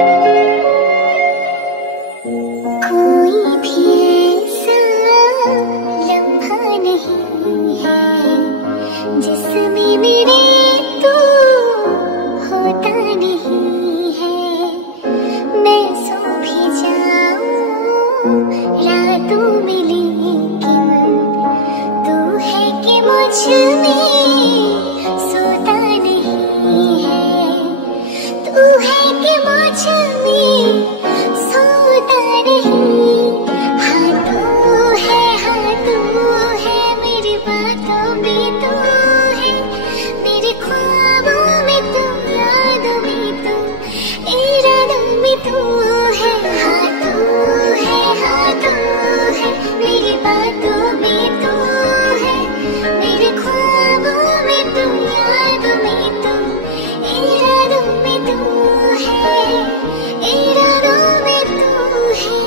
कोई भी ऐसा लम्हा नहीं है जिसमें मेरे तो होता नहीं है। मैं सो भी जाऊं रातों में लेकिन तू है कि मुझ में सोता नहीं है। तू है कि मुझ में सोता नहीं। हाँ तू है मेरी बातों में तू है, मेरे ख्वाबों में तू, यादों में तू, इरादों में तू है। हाँ तू है मेरी बातों में तू है, मेरे ख्वाबों में तू, यादों में तू, इरादों में तू है, इरादों में तू है।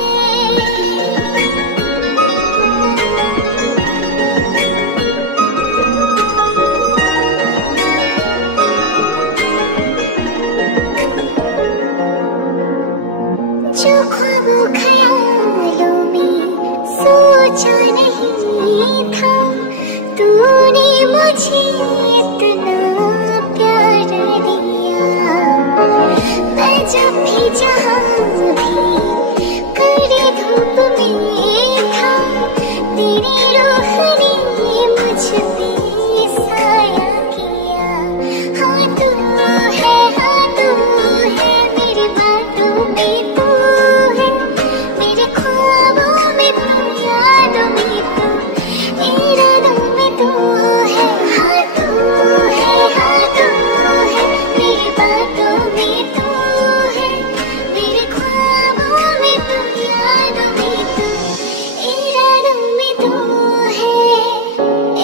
जो ख्वाबों ख्यालों में सोचा नहीं था, तूने मुझे इतना प्यार दिया। मैं जब भी जहाँ भी कड़ी धूप में था, तेरी रूह ने मुझ पे साया किया। हाँ तू है मेरी बातों में तू है, मेरे ख्वाबों में तू, यादों में तू, इरादों में तू है। हाँ तू है मेरी बातों में तू है, मेरे ख्वाबों में तू, यादों में तू, इरादों में तू है,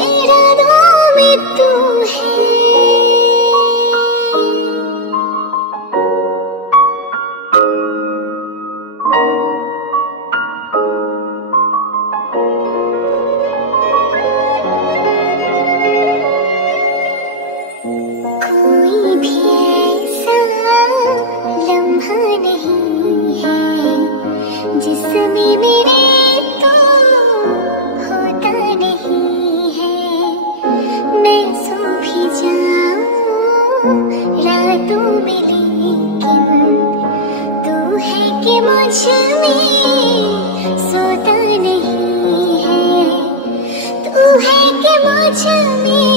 इरादों में तू है। कोई भी ऐसा लम्हा नहीं है जिसमें मेरे तो होता नहीं है। मैं सो भी जाऊं रातों में लेकिन तू है कि मुझ में सोता नहीं है। तू है कि मुझ में